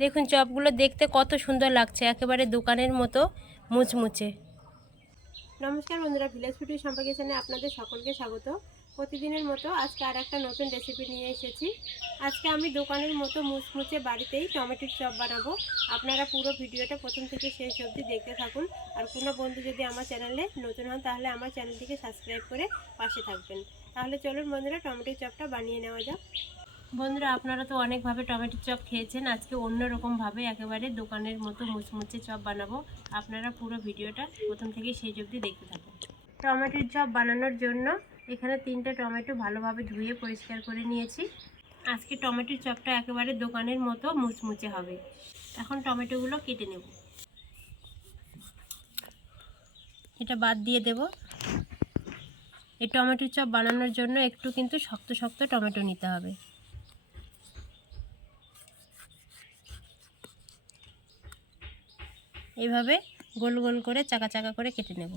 দেখুন, চপগুলো দেখতে কত সুন্দর লাগছে, একেবারে দোকানের মতো মুচমুচে। নমস্কার বন্ধুরা, ভিলেজ ফুটি সম্পর্কে চ্যানেলে আপনাদের সকলকে স্বাগত। প্রতিদিনের মতো আজকে আর একটা নতুন রেসিপি নিয়ে এসেছি। আজকে আমি দোকানের মতো মুচমুচে বাড়িতেই টমেটোর চপ বানাবো। আপনারা পুরো ভিডিওটা প্রথম থেকে শেষ অবধি দেখতে থাকুন। আর কোনো বন্ধু যদি আমার চ্যানেলে নতুন হন, তাহলে আমার চ্যানেলটিকে সাবস্ক্রাইব করে পাশে থাকবেন। তাহলে চলুন বন্ধুরা, টমেটোর চপটা বানিয়ে নেওয়া যাক। বন্ধুরা, আপনারা তো অনেকভাবে টমেটোর চপ খেয়েছেন। আজকে অন্য রকমভাবে একেবারে দোকানের মতো মুচমুচে চপ বানাবো। আপনারা পুরো ভিডিওটা প্রথম থেকে সেই অবধি দেখতে থাকুন। টমেটোর চপ বানানোর জন্য এখানে তিনটে টমেটো ভালোভাবে ধুয়ে পরিষ্কার করে নিয়েছি। আজকে টমেটোর চপটা একেবারে দোকানের মতো মুচমুচে হবে। এখন টমেটোগুলো কেটে নেব। এটা বাদ দিয়ে দেব। এই টমেটোর চপ বানানোর জন্য একটু কিন্তু শক্ত শক্ত টমেটো নিতে হবে। এইভাবে গোল গোল করে চাকা চাকা করে কেটে নেব।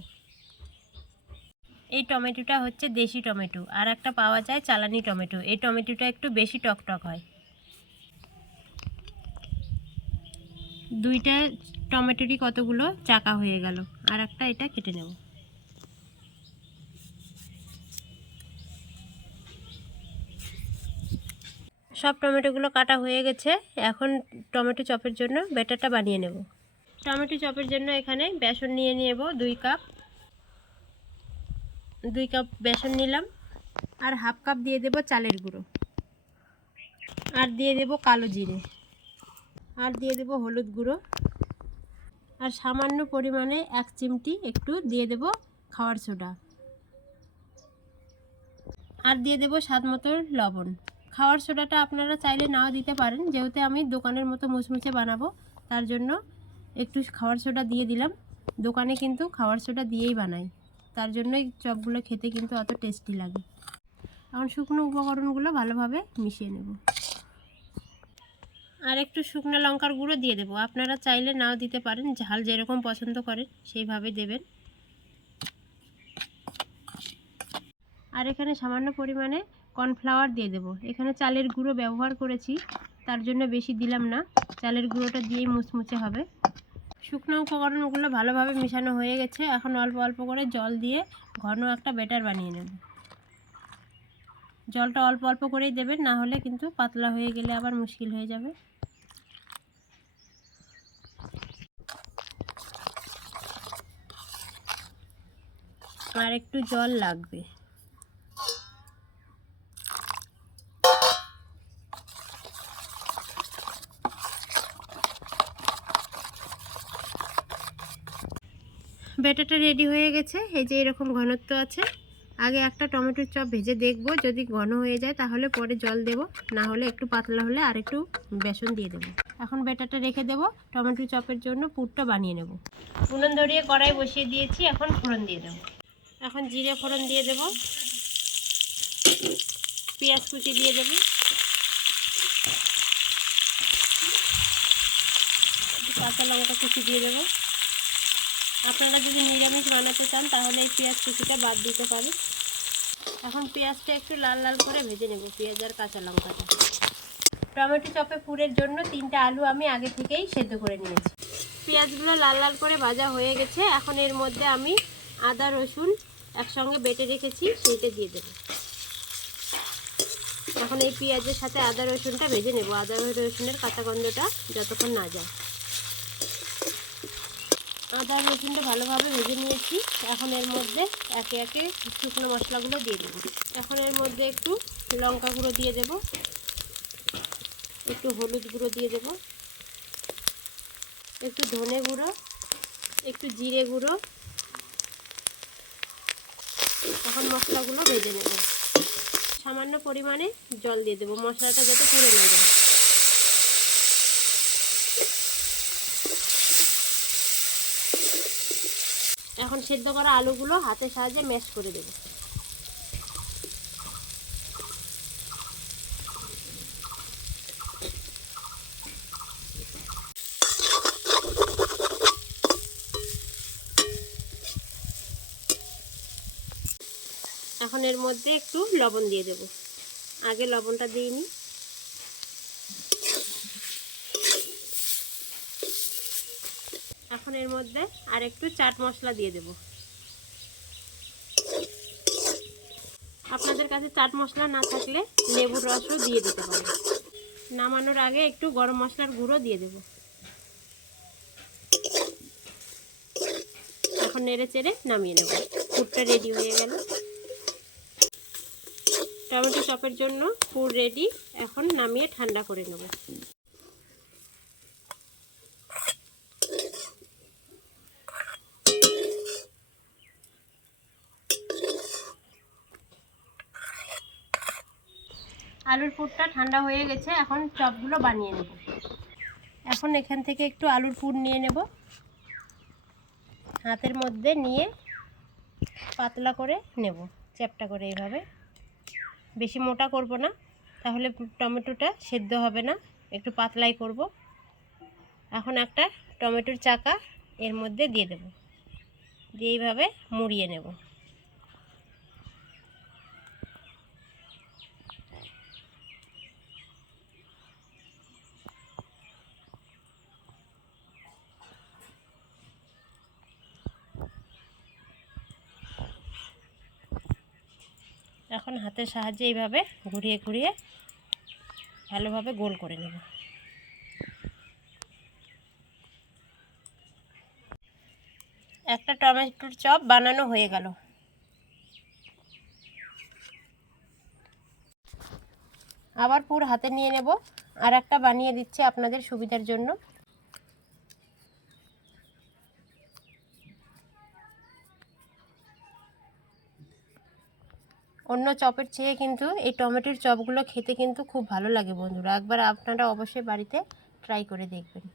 এই টমেটোটা হচ্ছে দেশি টমেটো, আর একটা পাওয়া যায় চালানি টমেটো। এই টমেটোটা একটু বেশি টক টক হয়। দুইটা টমেটোরই কতগুলো চাকা হয়ে গেল, আর একটা এটা কেটে নেব। সব টমেটোগুলো কাটা হয়ে গেছে, এখন টমেটো চপের জন্য ব্যাটারটা বানিয়ে নেব। টমেটো চপের জন্য এখানে বেসন নিয়ে নেব দুই কাপ। দুই কাপ বেসন নিলাম। আর হাফ কাপ দিয়ে দেব চালের গুঁড়ো। আর দিয়ে দেব কালো জিরে। আর দিয়ে দেব হলুদ গুঁড়ো। আর সামান্য পরিমাণে এক চিমটি একটু দিয়ে দেব খাওয়ার সোডা। আর দিয়ে দেব স্বাদ মতো লবণ। খাওয়ার সোডাটা আপনারা চাইলে নাও দিতে পারেন। যেহেতু আমি দোকানের মতো মুচমুচে বানাবো, তার জন্য একটু খাওয়ার সোডা দিয়ে দিলাম। দোকানে কিন্তু খাওয়ার সোডা দিয়েই বানাই। তার জন্যই চপগুলো খেতে কিন্তু অত টেস্টি লাগে। এখন শুকনো উপকরণগুলো ভালোভাবে মিশিয়ে নেব। আর একটু শুকনো লঙ্কার গুঁড়ো দিয়ে দেবো। আপনারা চাইলে নাও দিতে পারেন, ঝাল যেরকম পছন্দ করেন সেইভাবে দেবেন। আর এখানে সামান্য পরিমাণে কর্নফ্লাওয়ার দিয়ে দেবো। এখানে চালের গুঁড়ো ব্যবহার করেছি, তার জন্য বেশি দিলাম না। চালের গুঁড়োটা দিয়েই মুচমুচে হবে। শুকনো উপকরণগুলো ভালোভাবে মেশানো হয়ে গেছে। এখন অল্প অল্প করে জল দিয়ে ঘন একটা ব্যাটার বানিয়ে নেব। জলটা অল্প অল্প করেই দেবেন, না হলে কিন্তু পাতলা হয়ে গেলে আবার মুশকিল হয়ে যাবে। আর একটু জল লাগবে। ব্যাটারটা রেডি হয়ে গেছে। এই যে এরকম ঘনত্ব আছে। আগে একটা টমেটোর চপ ভেজে দেখব, যদি ঘন হয়ে যায় তাহলে পরে জল দেব। না হলে একটু পাতলা হলে আর একটু বেসন দিয়ে দেবো। এখন ব্যাটারটা রেখে দেব, টমেটো চপের জন্য পুরটা বানিয়ে নেব। উনুন ধরিয়ে কড়াই বসিয়ে দিয়েছি, এখন ফোড়ন দিয়ে দেব। এখন জিরে ফোড়ন দিয়ে দেব। পেঁয়াজ কুচি দিয়ে দেব। কাঁচা লঙ্কা কুচি দিয়ে দেবো। আপনারা যদি নিরামিষ বানাতে চান, তাহলে এই পেঁয়াজ কুচিটা বাদ দিতে পারেন। এখন পেঁয়াজটা একটু লাল লাল করে ভেজে নেব, পেঁয়াজ আর কাঁচা লঙ্কাটা। টমেটো চপে পুরের জন্য তিনটা আলু আমি আগে থেকেই সেদ্ধ করে নিয়েছি। পেঁয়াজগুলো লাল লাল করে ভাজা হয়ে গেছে। এখন এর মধ্যে আমি আদা, রসুন একসঙ্গে বেটে রেখেছি, সেইটা দিয়ে দেবো। এখন এই পেঁয়াজের সাথে আদা, রসুনটা ভেজে নেব। আদা, রসুনের কাঁচা গন্ধটা যতক্ষণ না যায়। আদা রসুনটা ভালোভাবে ভেজে নিয়েছি। এখন এর মধ্যে একে একে শুকনো মশলাগুলো দিয়ে দেবো। এখন এর মধ্যে একটু লঙ্কা গুঁড়ো দিয়ে দেব। একটু হলুদ গুঁড়ো দিয়ে দেব। একটু ধনে গুঁড়ো, একটু জিরে গুঁড়ো। এখন মশলাগুলো ভেজে নেব। সামান্য পরিমাণে জল দিয়ে দেবো। মশলাটা যাতে পুড়ে না যায়। এখন সেদ্ধ করা আলুগুলো হাতের সাহায্যে ম্যাশ করে দেব। এখন এর মধ্যে একটু লবণ দিয়ে দেব। আগে লবণটা দিইনি এখন এর মধ্যে আর একটু চাট মশলা দিয়ে দেব। আপনাদের কাছে চাট মশলা না থাকলে লেবুর রসও দিয়ে দিতে পারেন। নামানোর আগে একটু গরম মশলার গুঁড়ো দিয়ে দেব। এখন নেড়ে চেড়ে নামিয়ে নেব। পুরটা রেডি হয়ে গেল। টমেটো চপের জন্য পুর রেডি এখন নামিয়ে ঠান্ডা করে নেব। আলুর পুরটা ঠান্ডা হয়ে গেছে, এখন চপগুলো বানিয়ে নেব। এখন এখান থেকে একটু আলুর পুর নিয়ে নেব। হাতের মধ্যে নিয়ে পাতলা করে নেব, চ্যাপটা করে এইভাবে বেশি মোটা করব না, তাহলে টমেটোটা সেদ্ধ হবে না, একটু পাতলাই করব। এখন একটা টমেটোর চাকা এর মধ্যে দিয়ে দেব। দিয়ে এইভাবে মুড়িয়ে নেব। এখন হাতের সাহায্যে এইভাবে ঘুরিয়ে ঘুরিয়ে ভালোভাবে গোল করে নেব। একটা টমেটোর চপ বানানো হয়ে গেল। আবার পুর হাতে নিয়ে নেব। আর একটা বানিয়ে দিচ্ছে আপনাদের সুবিধার জন্য। অন্য চপের চেয়ে কিন্তু এই টমেটোর চপগুলো খেতে কিন্তু খুব ভালো লাগে বন্ধুরা। একবার আপনারা অবশ্যই বাড়িতে ট্রাই করে দেখবেন।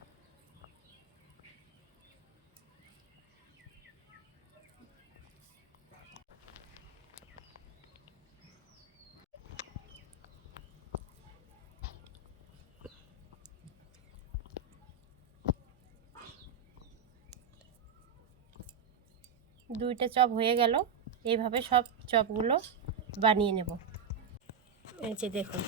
দুইটা চপ হয়ে গেল। এইভাবে সব চপগুলো বানিয়ে নেব। এই যে দেখুন।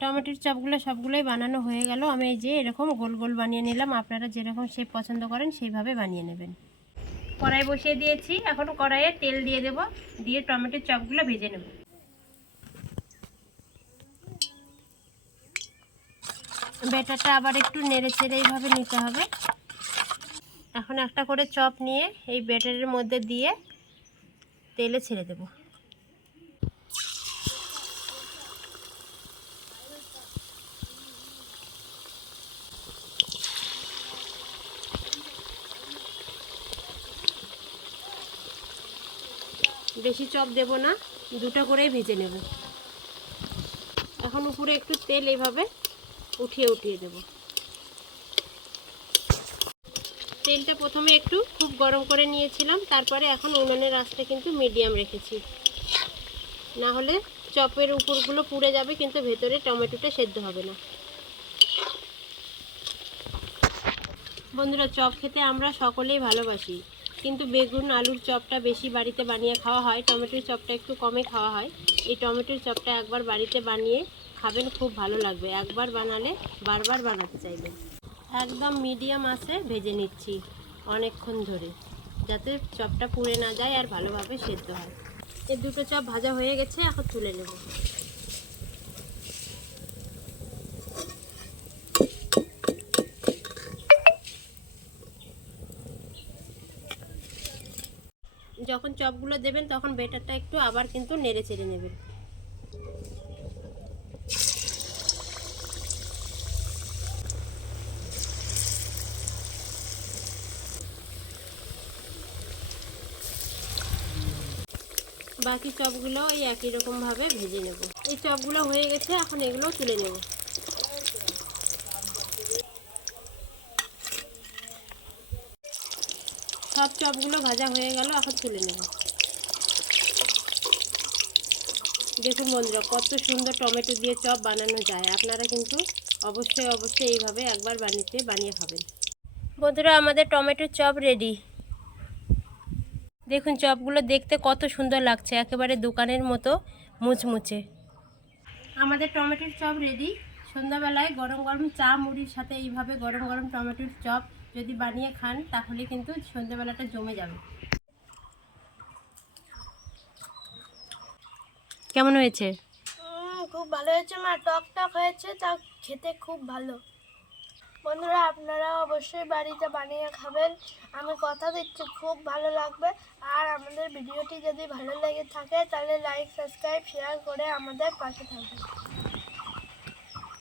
টমেটোর চপগুলো সবগুলোই বানানো হয়ে গেল। আমি এই যে এরকম গোল গোল বানিয়ে নিলাম। আপনারা যেরকম শেপ পছন্দ করেন সেইভাবে বানিয়ে নেবেন। কড়াই বসিয়ে দিয়েছি। এখন কড়াইয়ে তেল দিয়ে দেব। দিয়ে টমেটোর চপগুলো ভেজে নেব। ব্যাটারটা আবার একটু নেড়ে চেড়ে এইভাবে নিতে হবে। এখন একটা করে চপ নিয়ে এই ব্যাটারের মধ্যে দিয়ে তেলে ছেড়ে দেব। বেশি চপ দেব না, দুটো করেই ভেজে নেব। এখন উপরে একটু তেল এইভাবে উঠিয়ে উঠিয়ে দেব। তেলটা প্রথমে একটু খুব গরম করে নিয়েছিলাম, তারপরে এখন উনুনের আঁচটা কিন্তু মিডিয়াম রেখেছি। না হলে চপের উপরগুলো পুড়ে যাবে, কিন্তু ভেতরে টমেটোটা সেদ্ধ হবে না। বন্ধুরা, চপ খেতে আমরা সকলেই ভালোবাসি, কিন্তু বেগুন, আলুর চপটা বেশি বাড়িতে বানিয়ে খাওয়া হয়, টমেটোর চপটা একটু কমে খাওয়া হয়। এই টমেটোর চপটা একবার বাড়িতে বানিয়ে খাবেন, খুব ভালো লাগবে। একবার বানালে বারবার বানাতে চাইবেন। একদম মিডিয়াম আছে, ভেজে নিচ্ছি অনেকক্ষণ ধরে, যাতে চপটা পুড়ে না যায় আর ভালোভাবে সেদ্ধ হয়। এই দুটো চপ ভাজা হয়ে গেছে, এখন তুলে নেব। যখন চপগুলো দেবেন, তখন বেটারটা একটু আবার কিন্তু নেড়ে চেড়ে নেবেন। বাকি চপগুলো এই একই রকমভাবে ভেজে নেব। এই চপগুলো হয়ে গেছে, এখন এগুলো তুলে নেব। সব চপগুলো ভাজা হয়ে গেল, এখন তুলে নেব। দেখুন বন্ধুরা, কত সুন্দর টমেটো দিয়ে চপ বানানো যায়। আপনারা কিন্তু অবশ্যই অবশ্যই এইভাবে একবার বানিয়ে বানিয়ে খাবেন। বন্ধুরা, আমাদের টমেটোর চপ রেডি দেখুন, চপগুলো দেখতে কত সুন্দর লাগছে, একেবারে দোকানের মতো মুচমুচে। আমাদের টমেটোর চপ রেডি সন্ধ্যাবেলায় গরম গরম চা মুড়ির সাথে এইভাবে গরম গরম টমেটোর চপ যদি বানিয়ে খান, তাহলে কিন্তু সন্ধ্যাবেলাটা জমে যাবে। কেমন হয়েছে? খুব ভালো হয়েছে মা, টক টক হয়েছে, তা খেতে খুব ভালো। বন্ধুরা, আপনারা অবশ্যই বাড়িতে বানিয়ে খাবেন। আমি কথা দিচ্ছি, খুব ভালো লাগবে। আর আমাদের ভিডিওটি যদি ভালো লেগে থাকে, তাহলে লাইক সাবস্ক্রাইব শেয়ার করে আমাদের পাশে থাকবেন।